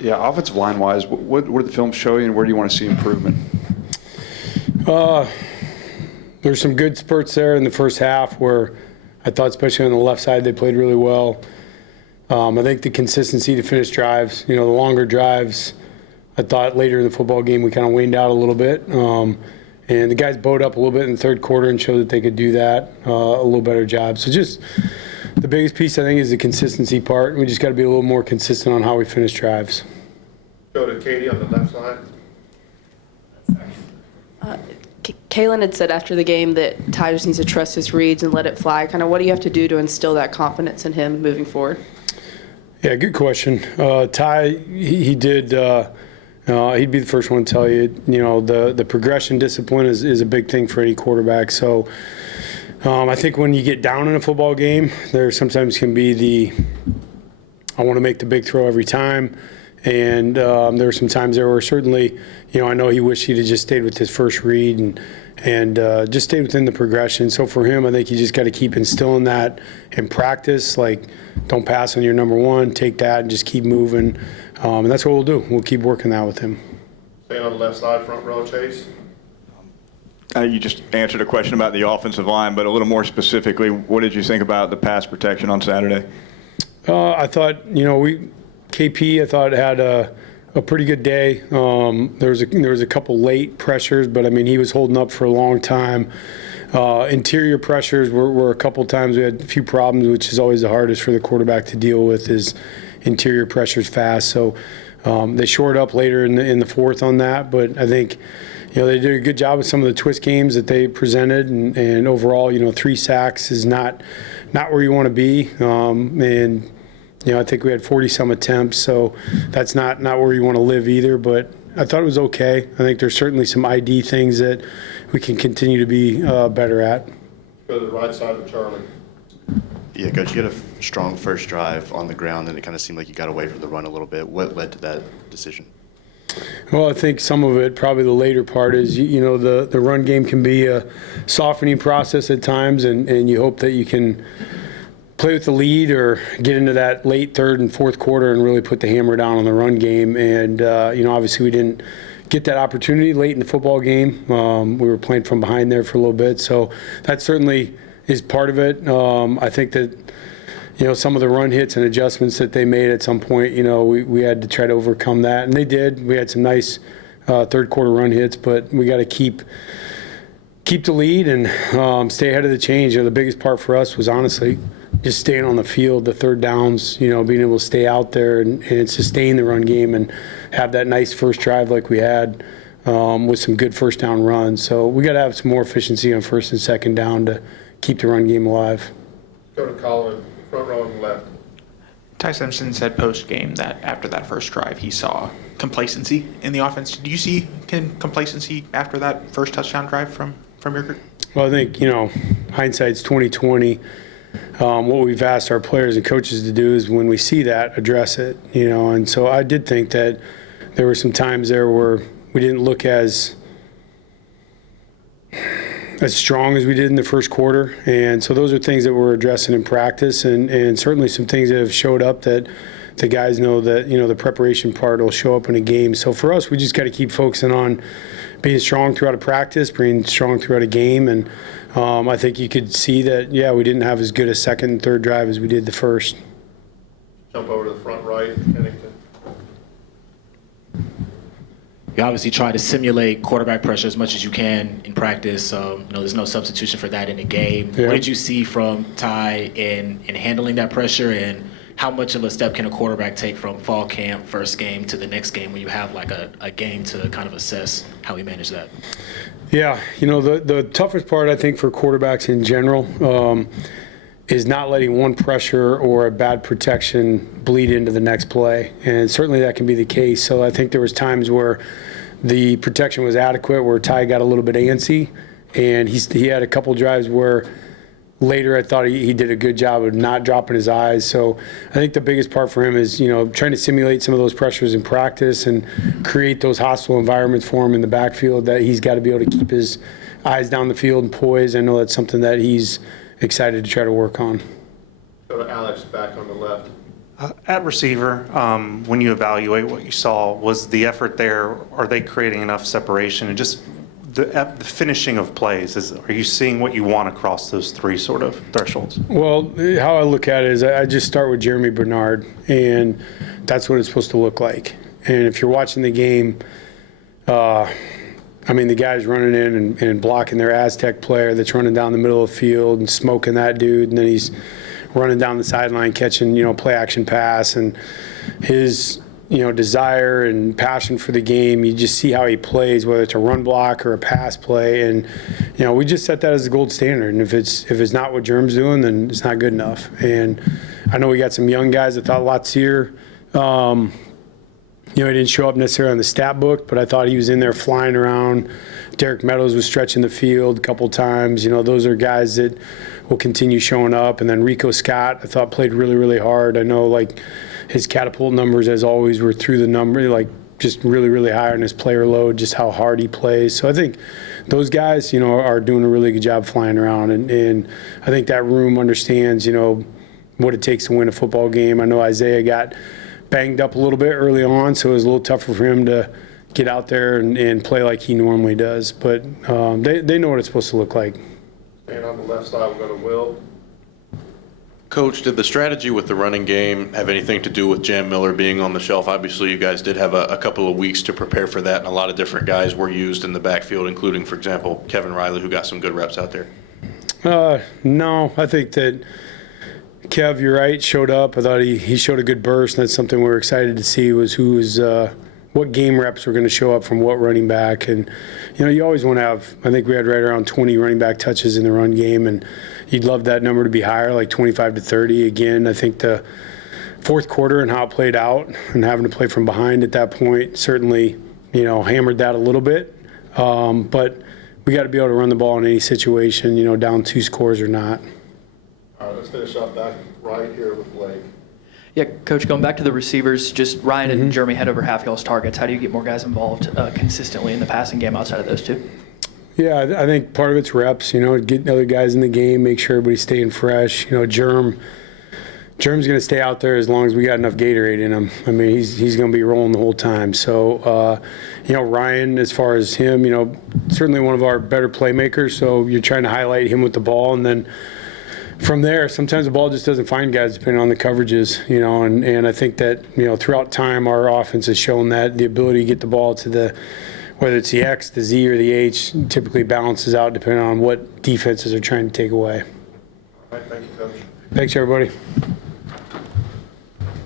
Yeah, offensive line-wise, what did the film show you, and where do you want to see improvement? There's some good spurts there in the first half where I thought, especially on the left side, they played really well. I think the consistency to finish drives, the longer drives, I thought later in the football game we kind of waned out a little bit. And the guys bowed up a little bit in the third quarter and showed that they could do that, a little better job. So just the biggest piece, I think, is the consistency part. We just got to be a little more consistent on how we finish drives. Go to Katie on the left side. Kalen had said after the game that Ty just needs to trust his reads and let it fly. Kind of what do you have to do to instill that confidence in him moving forward? Yeah, good question. Ty, he did. He'd be the first one to tell you. The progression discipline is a big thing for any quarterback. So I think when you get down in a football game, there sometimes can be I want to make the big throw every time. And there were some times there where certainly, I know he wished he'd have just stayed with his first read and just stayed within the progression. So for him, I think you just got to keep instilling that in practice. Like, don't pass on your number one, take that and just keep moving. And that's what we'll do. We'll keep working that with him. Staying on the left side, front row, Chase. You just answered a question about the offensive line, but a little more specifically, what did you think about the pass protection on Saturday? I thought, KP, I thought, had a pretty good day. There was a couple late pressures, but I mean, he was holding up for a long time. Interior pressures were a couple times we had a few problems, which is always the hardest for the quarterback to deal with, is interior pressures fast. So they shored up later in the fourth on that, but I think they did a good job with some of the twist games that they presented, and overall, 3 sacks is not where you want to be, and I think we had 40-some attempts, so that's not where you want to live either, but I thought it was okay. I think there's certainly some ID things that we can continue to be better at. Go to the right side of Charlie. Yeah, Coach, you had a strong first drive on the ground, and it kind of seemed like you got away from the run a little bit. What led to that decision? Well, I think some of it, probably the later part, is, the run game can be a softening process at times, and you hope that you can play with the lead or get into that late third and fourth quarter and really put the hammer down on the run game. And, obviously we didn't get that opportunity late in the football game. We were playing from behind there for a little bit. So that certainly is part of it. I think that, some of the run hits and adjustments that they made at some point, we had to try to overcome that. And they did. We had some nice third quarter run hits, but we got to keep the lead and stay ahead of the change. The biggest part for us was honestly just staying on the field, the third downs, being able to stay out there and sustain the run game and have that nice first drive like we had with some good first down runs. So we got to have some more efficiency on first and second down to keep the run game alive. Go to Colin, front row on the left. Ty Simpson said post-game that after that first drive he saw complacency in the offense. Do you see complacency after that first touchdown drive from your group? Well, I think, hindsight's 20/20. What we've asked our players and coaches to do is when we see that, address it, and so I did think that there were some times there where we didn't look as strong as we did in the first quarter, and so those are things that we're addressing in practice, and certainly some things that have showed up that the guys know that, the preparation part will show up in a game. So for us, we just got to keep focusing on being strong throughout a practice, being strong throughout a game, and I think you could see that, we didn't have as good a second and third drive as we did the first. Jump over to the front right, Pennington. You obviously try to simulate quarterback pressure as much as you can in practice. There's no substitution for that in the game. Yeah. What did you see from Ty in handling that pressure, and how much of a step can a quarterback take from fall camp, first game, to the next game when you have like a game to kind of assess how he managed that? Yeah, the toughest part I think for quarterbacks in general is not letting one pressure or a bad protection bleed into the next play, and certainly that can be the case. So I think there was times where the protection was adequate, where Ty got a little bit antsy, and he had a couple drives where later I thought he did a good job of not dropping his eyes. So I think the biggest part for him is, trying to simulate some of those pressures in practice and create those hostile environments for him in the backfield that he's got to be able to keep his eyes down the field and poised. I know that's something that he's excited to try to work on. Go to Alex back on the left. At receiver, when you evaluate what you saw, was the effort there, are they creating enough separation? And just the finishing of plays, are you seeing what you want across those three sort of thresholds? Well, how I look at it is I just start with Jeremy Bernard, and that's what it's supposed to look like. And if you're watching the game, I mean, the guy's running in and blocking their Aztec player that's running down the middle of the field and smoking that dude, and then he's running down the sideline catching, play action pass, and his, desire and passion for the game. You just see how he plays, whether it's a run block or a pass play, and we just set that as the gold standard. And if it's not what Germ's doing, then it's not good enough. And I know we got some young guys that thought lots here. He didn't show up necessarily on the stat book, but I thought he was in there flying around. Derek Meadows was stretching the field a couple times. Those are guys that will continue showing up. And then Rico Scott, I thought played really, really hard. I know his catapult numbers, as always, were through the number, just really, really high on his player load, just how hard he plays. So I think those guys, are doing a really good job flying around. And I think that room understands, what it takes to win a football game. I know Isaiah got banged up a little bit early on, so it was a little tougher for him to get out there and play like he normally does. But they know what it's supposed to look like. And on the left side, we'll go to Will. Coach, did the strategy with the running game have anything to do with Jam Miller being on the shelf? Obviously, you guys did have a couple of weeks to prepare for that, and a lot of different guys were used in the backfield, including, for example, Kevin Riley, who got some good reps out there. No, I think that Kev, you're right, showed up. I thought he showed a good burst, and that's something we're excited to see was what game reps were going to show up from what running back. And, you always want to have, I think we had right around 20 running back touches in the run game, and you'd love that number to be higher, like 25 to 30. Again, I think the fourth quarter and how it played out and having to play from behind at that point certainly, hammered that a little bit. But we got to be able to run the ball in any situation, down 2 scores or not. All right, let's finish up back right here with Blake. Yeah, Coach, going back to the receivers, just Ryan and Jeremy had over half y'all's targets. How do you get more guys involved consistently in the passing game outside of those two? Yeah, I think part of it's reps, getting other guys in the game, make sure everybody's staying fresh. Germ's going to stay out there as long as we got enough Gatorade in him. I mean, he's going to be rolling the whole time. So, Ryan, as far as him, certainly one of our better playmakers. So you're trying to highlight him with the ball, and then from there, sometimes the ball just doesn't find guys depending on the coverages, and I think that, throughout time, our offense has shown that the ability to get the ball to whether it's the X, the Z, or the H, typically balances out depending on what defenses are trying to take away. All right, thank you, Coach. Thanks, everybody.